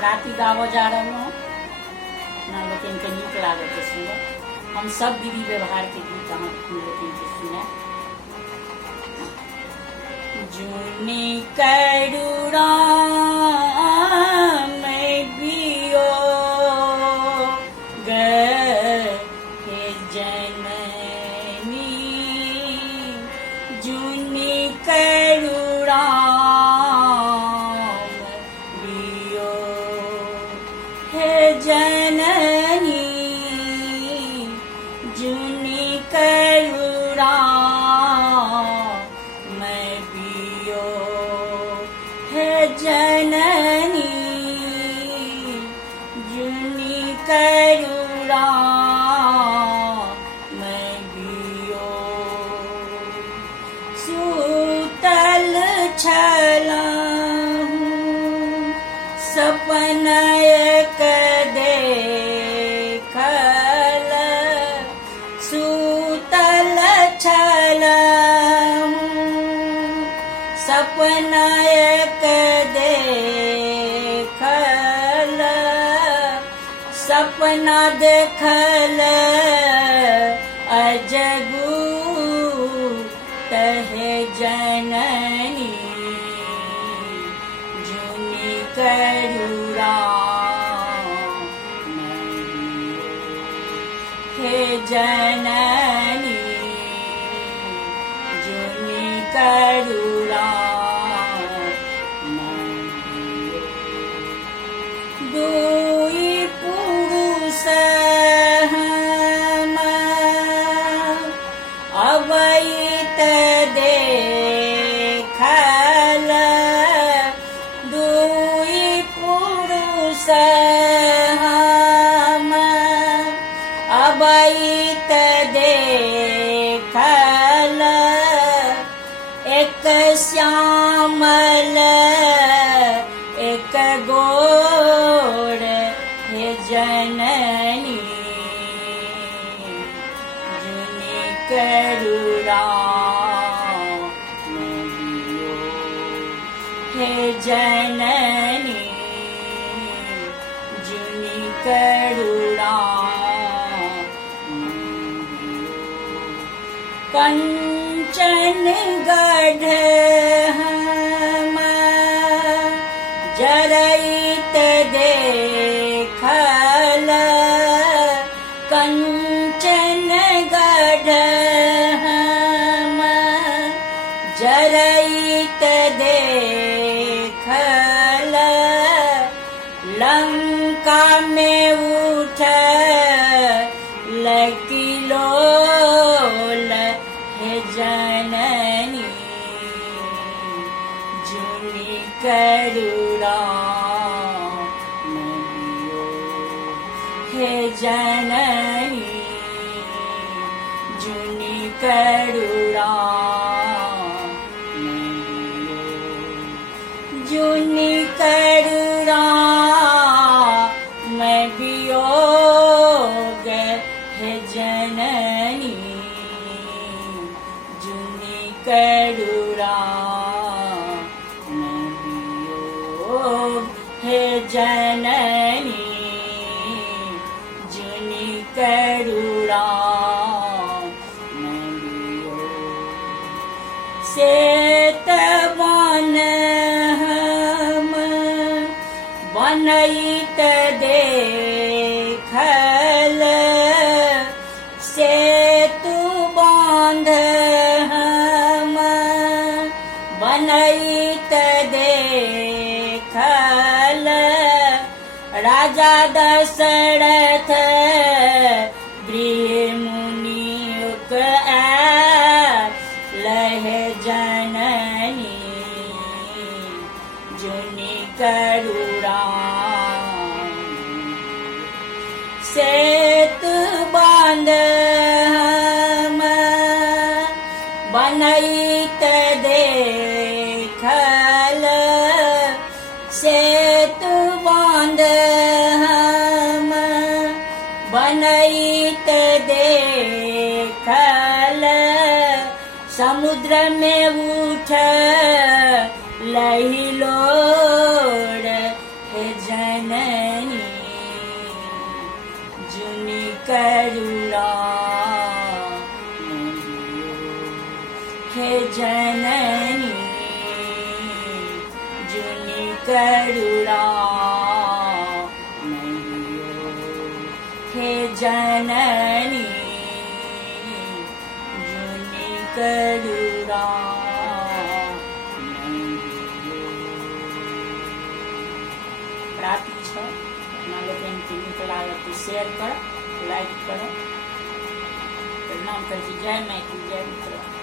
राति गावऽ जा रहलहुँ अपना लोकनिके नीक लागत सुनऽ। हम सब विधि व्यवहार के गीत अहाँ लोकनिके सुनाए। जुनी करुणा में बियो गे जननी, जुनी करुणा बियो हे जननी, जुनी करुणा मैं बियो हे जननी, जुनी करुणा मैं बियो। सूतल छलहूँ सपना एक देखल, सूतल छलहूँ सपना एक देखल, सपना देखल अजगू तहे जननी, जुनी करुणा मैं बियो हे जननी, जुनी करुणा मैं बियो। दुई पुरुष हम अवैत देखल, दुई पुरुष हम अवैत देखल, एक श्यामल एक गोर हे जननी, जुनी करुणा मैं बियो हे जननी, जुनी करुणा मैं बियो। कंचन गढ़ हम जरैत देखल, कंचन गढ़ हम जरैत देखल, लंका में उठ लकिलोल हे जननी, जुनी करुणा मैं बियो हे जननी, जुनी करुणा मैं बियो, जुनी करुणा मैं बियो गे हे जननी, जुनी करुणा मैं बियो हे जननी, जुनी करुणा मैं बियो। सेत वन हम बनैत देखल, सेतु बांध हम बनैत देखल, राजा दशरथ गृह मुनियुक लहे जननी, जुनी करुणा सेतु बांध हम बनैत देखल, सेतु बांध हम बनैत देखल, समुद्र में उठ लहिलोर हे जन हे जननी जुनि करुणा नहीं हे जननी जुनि करुणा राती छ अपना लोग नीक लागत तो शेयर कर, लाइक करो, प्रणाम कर, जय मैथिली, जय मित्र।